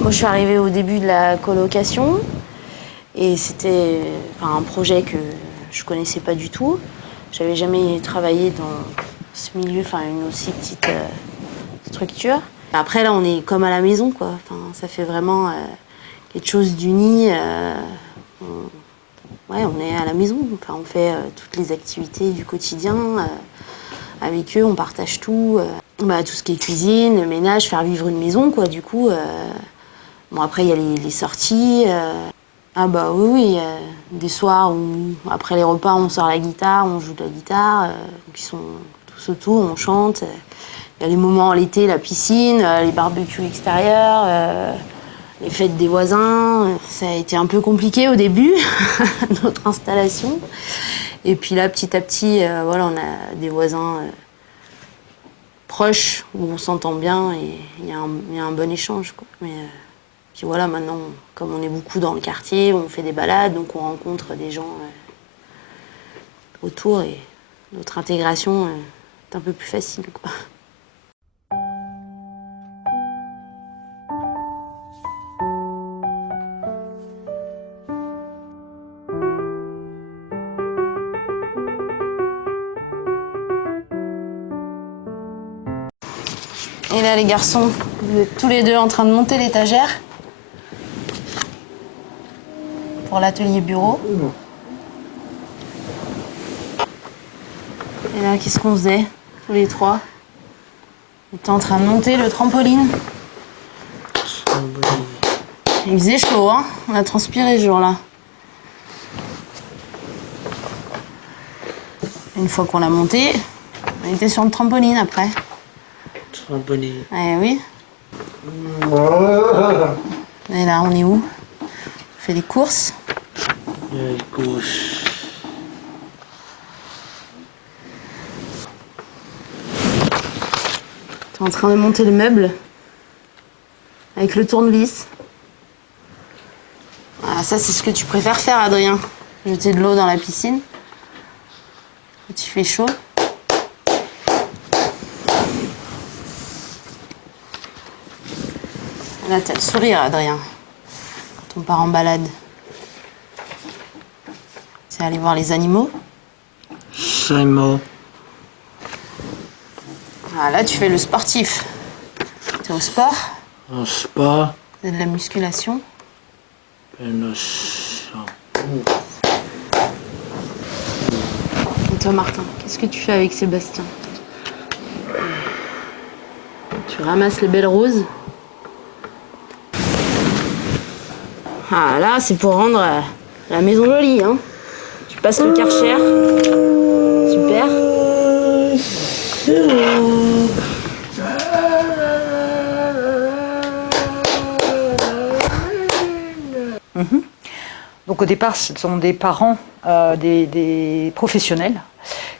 Moi, je suis arrivée au début de la colocation et c'était un projet que je connaissais pas du tout. J'avais jamais travaillé dans ce milieu, une aussi petite structure. Après, là, on est comme à la maison, quoi. Ça fait vraiment quelque chose d'uni. On est à la maison. On fait toutes les activités du quotidien. Avec eux, on partage tout. Tout ce qui est cuisine, ménage, faire vivre une maison, quoi. Du coup, après, il y a les sorties. Oui, des soirs où, après les repas, on sort la guitare, on joue de la guitare. Donc ils sont tous autour, on chante. Il y a les moments l'été, la piscine, les barbecues extérieurs, les fêtes des voisins. Ça a été un peu compliqué au début, notre installation. Et puis là, petit à petit, on a des voisins proches où on s'entend bien et il y a un bon échange, quoi. Puis voilà, maintenant, comme on est beaucoup dans le quartier, on fait des balades, donc on rencontre des gens autour et notre intégration est un peu plus facile, quoi. Et là, les garçons, vous êtes tous les deux en train de monter l'étagère pour l'atelier bureau. Et là, qu'est-ce qu'on faisait, tous les trois? On était en train de monter le trampoline. Il faisait chaud, hein? On a transpiré ce jour-là. Une fois qu'on l'a monté, on était sur le trampoline après. Trampoline. Eh oui. Et là, on est où? On fait des courses. Les courses. T'es en train de monter le meuble avec le tournevis. Ah, ça, c'est ce que tu préfères faire, Adrien. Jeter de l'eau dans la piscine. Quand il fait chaud. Là, t'as le sourire, Adrien, quand on part en balade. C'est aller voir les animaux. Simon. Ah, là, tu fais le sportif. T'es au sport. Un spa. C'est de la musculation. Un sang. Et toi, Martin, qu'est-ce que tu fais avec Sébastien? Tu ramasses les belles roses. Ah, là, c'est pour rendre la maison jolie, hein. Tu passes le Karcher. Super. Donc au départ, ce sont des parents, des professionnels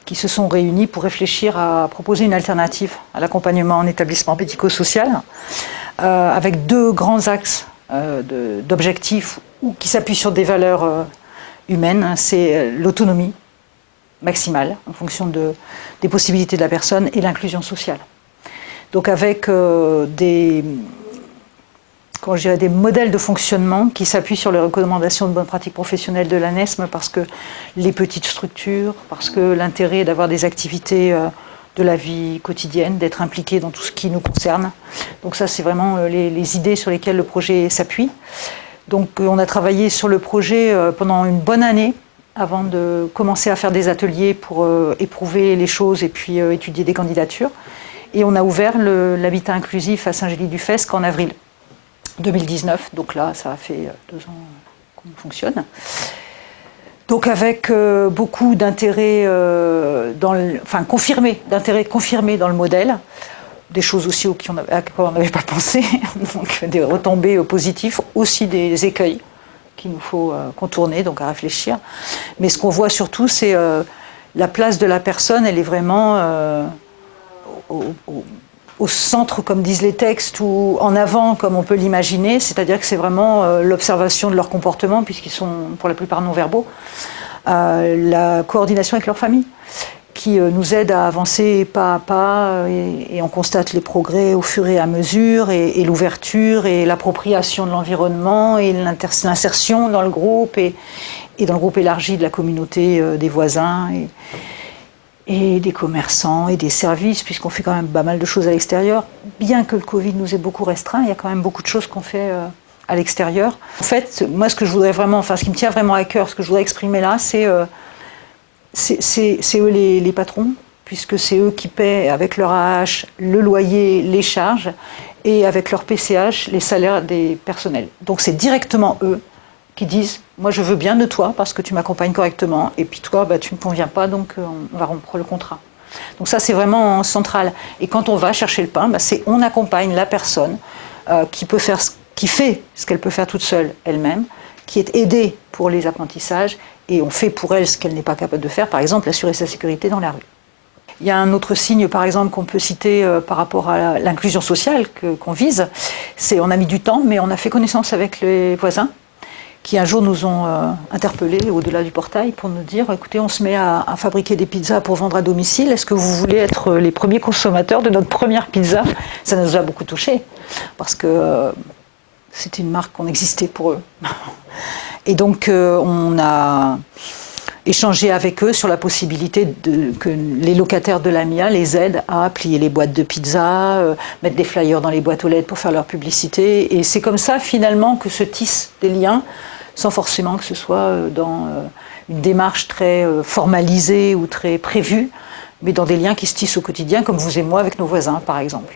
qui se sont réunis pour réfléchir à proposer une alternative à l'accompagnement en établissement médico-social avec deux grands axes d'objectifs qui s'appuient sur des valeurs humaines. C'est l'autonomie maximale en fonction des possibilités de la personne et l'inclusion sociale. Donc avec des modèles de fonctionnement qui s'appuient sur les recommandations de bonnes pratiques professionnelles de l'ANESM, parce que les petites structures, parce que l'intérêt d'avoir des activités de la vie quotidienne, d'être impliqué dans tout ce qui nous concerne. Donc ça, c'est vraiment les idées sur lesquelles le projet s'appuie. Donc on a travaillé sur le projet pendant une bonne année, avant de commencer à faire des ateliers pour éprouver les choses et puis étudier des candidatures. Et on a ouvert l'habitat inclusif à Saint-Gély-du-Fesque en avril 2019. Donc là, ça a fait 2 ans qu'on fonctionne. Donc avec beaucoup d'intérêt, d'intérêt confirmé dans le modèle, des choses aussi à quoi on n'avait pas pensé, donc des retombées positives, aussi des écueils qu'il nous faut contourner, donc à réfléchir. Mais ce qu'on voit surtout, c'est la place de la personne, elle est vraiment au centre, comme disent les textes, ou en avant, comme on peut l'imaginer, c'est-à-dire que c'est vraiment l'observation de leur comportement, puisqu'ils sont pour la plupart non-verbaux, la coordination avec leur famille, qui nous aide à avancer pas à pas et on constate les progrès au fur et à mesure et l'ouverture et l'appropriation de l'environnement et l'insertion dans le groupe et dans le groupe élargi de la communauté des voisins et des commerçants et des services, puisqu'on fait quand même pas mal de choses à l'extérieur. Bien que le Covid nous ait beaucoup restreint, il y a quand même beaucoup de choses qu'on fait à l'extérieur. En fait, moi, ce que je voudrais vraiment, enfin, ce qui me tient vraiment à cœur, ce que je voudrais exprimer là, c'est eux les patrons, puisque c'est eux qui paient avec leur AH le loyer, les charges, et avec leur PCH les salaires des personnels. Donc c'est directement eux qui disent « moi je veux bien de toi parce que tu m'accompagnes correctement, et puis toi bah, tu ne me conviens pas, donc on va rompre le contrat ». Donc ça c'est vraiment central. Et quand on va chercher le pain, bah, on accompagne la personne qui fait ce qu'elle peut faire toute seule elle-même, qui est aidée pour les apprentissages, et on fait pour elle ce qu'elle n'est pas capable de faire, par exemple assurer sa sécurité dans la rue. Il y a un autre signe, par exemple, qu'on peut citer par rapport à l'inclusion sociale qu'on vise, c'est on a mis du temps, mais on a fait connaissance avec les voisins, qui un jour nous ont interpellés au-delà du portail pour nous dire « écoutez, on se met à fabriquer des pizzas pour vendre à domicile, est-ce que vous voulez être les premiers consommateurs de notre première pizza ?» Ça nous a beaucoup touchés, parce que c'était une marque qu'on existait pour eux. Et donc on a échangé avec eux sur la possibilité que les locataires de l'AMIA les aident à plier les boîtes de pizza, mettre des flyers dans les boîtes aux lettres pour faire leur publicité. Et c'est comme ça finalement que se tissent des liens, sans forcément que ce soit dans une démarche très formalisée ou très prévue, mais dans des liens qui se tissent au quotidien, comme vous et moi avec nos voisins par exemple.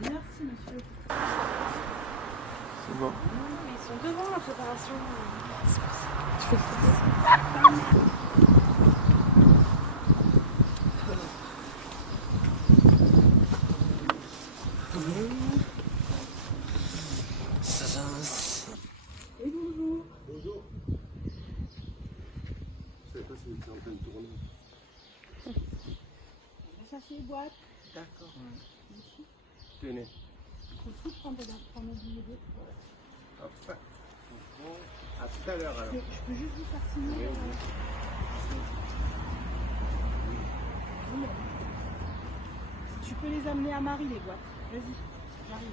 Merci monsieur. C'est bon. Ils sont devant la préparation. Et bonjour. Bonjour. Je savais pas si vous étiez en train de tourner. On va chercher les boîtes. D'accord. Tenez. Faut tout prendre le billet d'eau. Hop. À tout à l'heure alors. Je peux juste vous faire signer. Tu peux les amener à Marie les boîtes. Vas-y, j'arrive.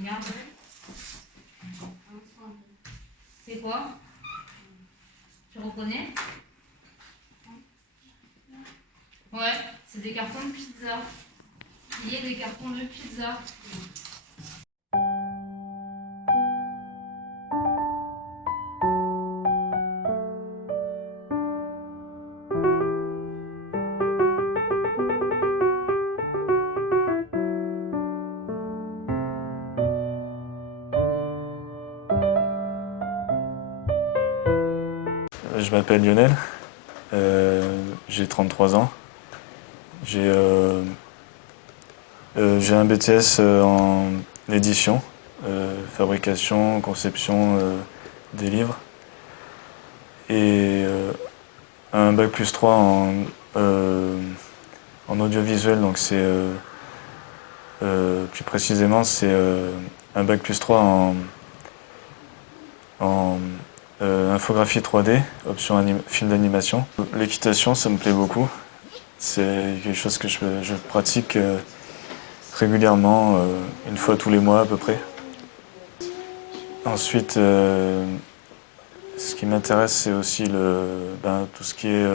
Regarde. C'est quoi? Tu reconnais? Ouais, c'est des cartons de pizza. Il y a des cartons de pizza. Je m'appelle Lionel, j'ai 33 ans. J'ai un BTS en édition, fabrication, conception des livres et un bac plus 3 en audiovisuel, donc c'est plus précisément c'est un bac plus 3 en infographie 3D, option film d'animation. L'équitation, ça me plaît beaucoup. C'est quelque chose que je pratique régulièrement, une fois tous les mois à peu près. Ensuite, ce qui m'intéresse, c'est aussi tout ce qui est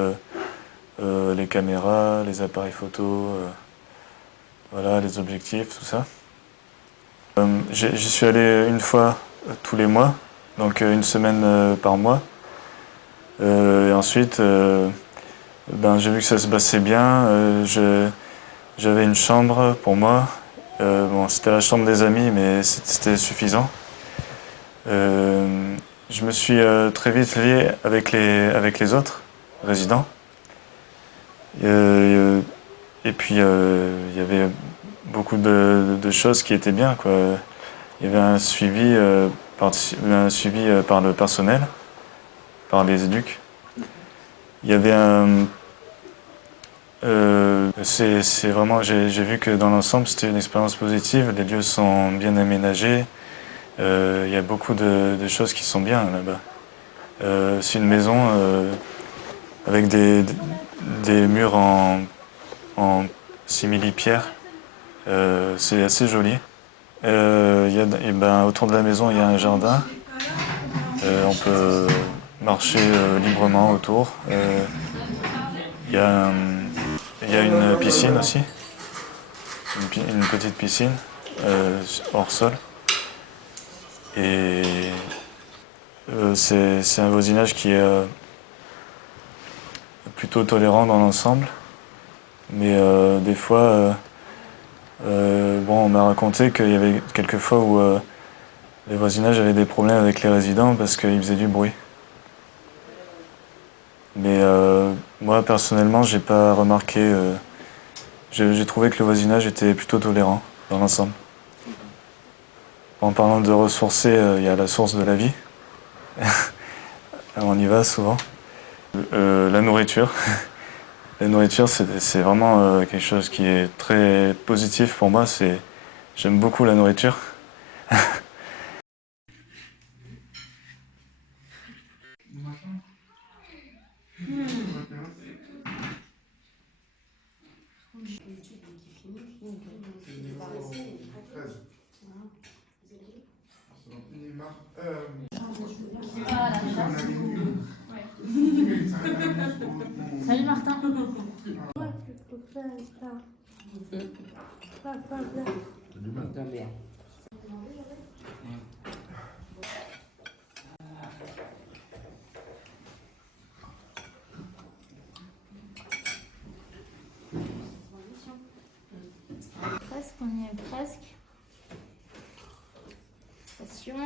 les caméras, les appareils photo, voilà, les objectifs, tout ça. J'y suis allé une fois tous les mois. Donc une semaine par mois. Et ensuite, j'ai vu que ça se passait bien. J'avais une chambre pour moi. Bon, c'était la chambre des amis, mais c'était suffisant. Je me suis très vite lié avec les autres résidents. Et puis, il y avait beaucoup de choses qui étaient bien, quoi. Il y avait un suivi par le personnel, par les éducs. Il y avait c'est vraiment, j'ai vu que dans l'ensemble, c'était une expérience positive. Les lieux sont bien aménagés. Il y a beaucoup de choses qui sont bien là-bas. C'est une maison avec des murs en simili-pierre. C'est assez joli. Autour de la maison, il y a un jardin. On peut marcher librement autour. Il y a une piscine aussi, une petite piscine hors sol. Et c'est un voisinage qui est plutôt tolérant dans l'ensemble. Mais des fois, on m'a raconté qu'il y avait quelques fois où les voisinages avaient des problèmes avec les résidents parce qu'ils faisaient du bruit. Mais moi, personnellement, j'ai pas remarqué. J'ai trouvé que le voisinage était plutôt tolérant dans l'ensemble. En parlant de ressourcer, il y a la source de la vie. On y va souvent. La nourriture. La nourriture, c'est vraiment quelque chose qui est très positif pour moi. J'aime beaucoup la nourriture. Salut Martin. Presque, on y est presque. Attention.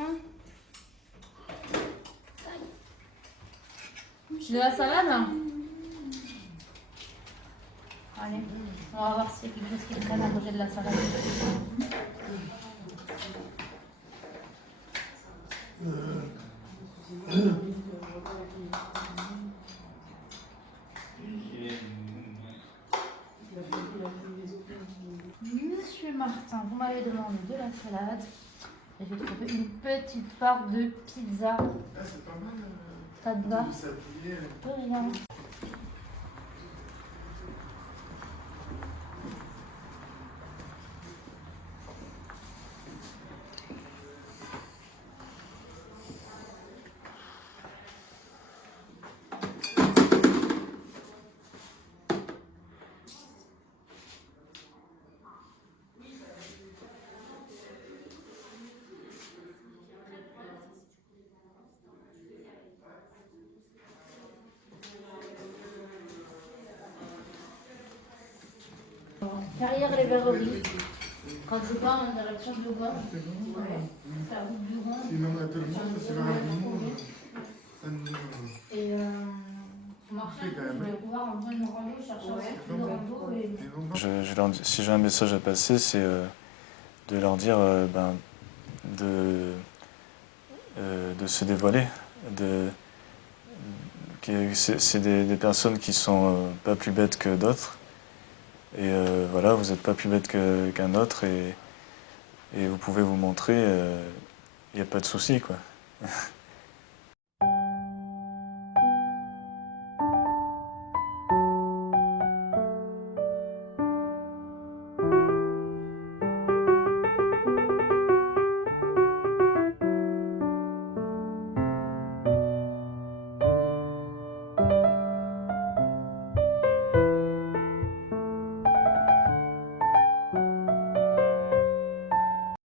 De la salade? Allez, on va voir s'il y a quelque chose qui traîne à côté de la salade. Monsieur Martin, vous m'avez demandé de la salade. Et j'ai trouvé une petite part de pizza. Ça te va? Rien. Carrière les verreries. Quand je pars en direction de Gaulle, c'est la route du Rhône. Et au marché, je vais pouvoir en train de rando, chercher un circuit de rando. Si j'ai un message à passer, c'est de leur dire de se dévoiler. C'est des personnes qui sont pas plus bêtes que d'autres. Et voilà, vous n'êtes pas plus bête qu'un autre et vous pouvez vous montrer, il n'y a pas de souci, quoi.